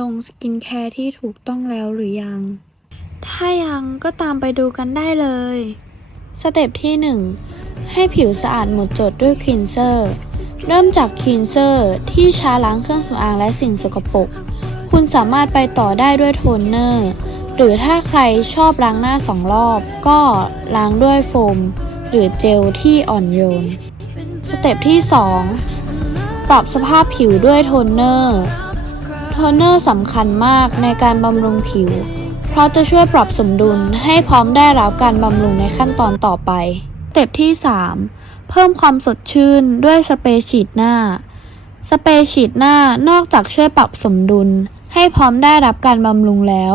ลงสกินแคร์ที่ถูกต้องแล้วหรือยัง ถ้ายังก็ตามไปดูกันได้เลย สเต็ปที่ 1 ให้ผิวสะอาดหมดจดด้วยคลีนเซอร์ เริ่มจากคลีนเซอร์ที่ช้ล้างเครื่องสำอางและสิ่งสกปรก คุณสามารถไปต่อได้ด้วยโทนเนอร์ หรือถ้าใครชอบล้างหน้าสองรอบ ก็ล้างด้วยโฟม หรือเจลที่อ่อนโยน สเต็ปที่ 2 ปรับสภาพผิวด้วยโทนเนอร์ โทนเนอร์สำคัญมากในการบำรุงผิว เพราะจะช่วยปรับสมดุลให้พร้อมได้รับการบำรุงในขั้นตอนต่อไป สเต็ปที่ 3 เพิ่มความสดชื่นด้วยสเปรย์ฉีดหน้า สเปรย์ฉีดหน้านอกจากช่วยปรับสมดุล ให้พร้อมได้รับการบำรุงแล้ว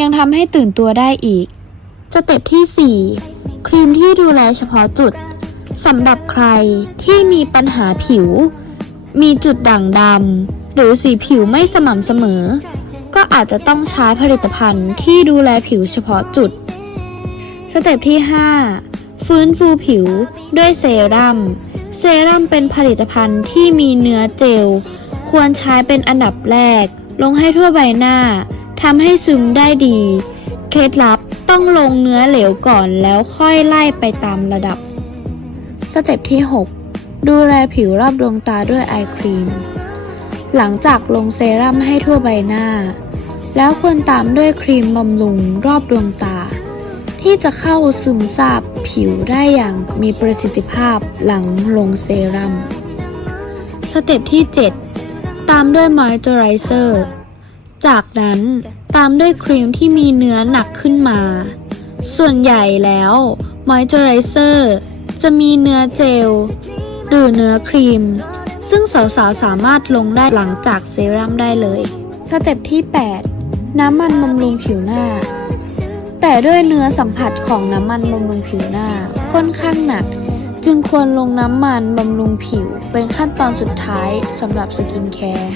ยังทำให้ตื่นตัวได้อีก สเต็ปที่ 4 ครีมที่ดูแลเฉพาะจุดสำหรับใครที่มีปัญหาผิว มีจุดด่างดำ หรือสีผิวไม่สม่ำเสมอ ก็อาจจะต้องใช้ผลิตภัณฑ์ที่ดูแลผิวเฉพาะจุด สเต็ปที่ 5 ฟื้นฟูผิวด้วยเซรั่ม เซรั่มเป็นผลิตภัณฑ์ที่มีเนื้อเจล ควรใช้เป็นอันดับแรก ลงให้ทั่วใบหน้าทำให้ซึมได้ดี เคล็ดลับต้องลงเนื้อเหลวก่อนแล้วค่อยไล่ไปตามระดับ สเต็ปที่ 6 ดูแลผิวรอบดวงตาด้วยไอครีม หลังจากลงเซรั่มให้ทั่วใบหน้า แล้วควรตามด้วยครีมบำรุงรอบดวงตา ที่จะเข้าซึมซาบผิวได้อย่างมีประสิทธิภาพหลังลงเซรั่มสเต็ปที่ 7 ตามด้วยมอยเจอไรเซอร์จากนั้นตามด้วยครีมที่มีเนื้อหนักขึ้นมา ส่วนใหญ่แล้วมอยเจอไรเซอร์จะมีเนื้อเจล หรือเนื้อครีม ซึ่งสาวๆสามารถลงได้หลังจากเซรั่มได้เลย สเต็ปที่ 8 น้ำมันบำรุงผิวหน้า แต่ด้วยเนื้อสัมผัสของน้ำมันบำรุงผิวหน้าค่อนข้างหนัก จึงควรลงน้ำมันบำรุงผิว เป็นขั้นตอนสุดท้ายสำหรับสกินแคร์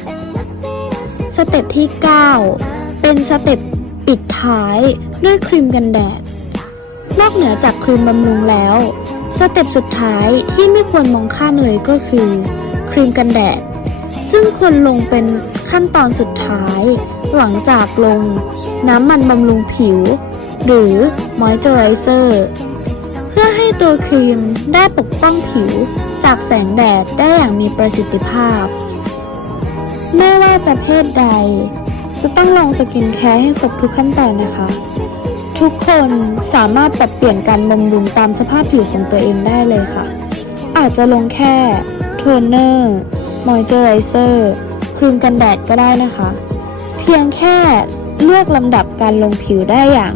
สเต็ปที่ 9 เป็นสเต็ปปิดท้ายด้วยครีมกันแดด นอกเหนือจากครีมบำรุงแล้ว สเต็ปสุดท้ายที่ไม่ควรมองข้ามเลยก็คือ รีมกันแดด ซึ่งควรลงเป็นขั้นตอนสุดท้าย หลังจากลงน้ำมันบำรุงผิว หรือมอยเจอไรเซอร์เพื่อให้ตัวครีมได้ปกป้องผิวจากแสงแดดได้อย่างมีประสิทธิภาพ ไม่ว่าจะเพศใด จะต้องลงสกินแคร์ให้ครบทุกขั้นตอนนะคะ ทุกคนสามารถปรับเปลี่ยนการบำรุงตามสภาพผิวของตัวเองได้เลยค่ะ อาจจะลงแค่ ทนเนอร์ มอยเจอไรเซอร์ ครีมกันแดดก็ได้นะคะ เพียงแค่เลือกลำดับการลงผิวได้อย่าง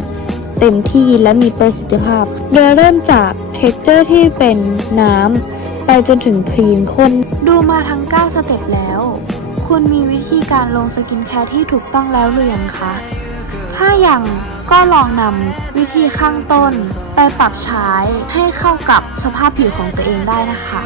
เต็มที่และมีประสิทธิภาพ โดยเริ่มจากเท็กเจอร์ที่เป็นน้ำ ไปจนถึงครีมข้น ดูมาทั้ง 9 สเต็ปแล้ว คุณมีวิธีการลงสกินแคร์ที่ถูกต้องแล้วหรือยังคะ ถ้าอยังก็ลองนำวิธีข้างต้น ไปปรับใช้ให้เข้ากับสภาพผิวของตัวเองได้นะคะ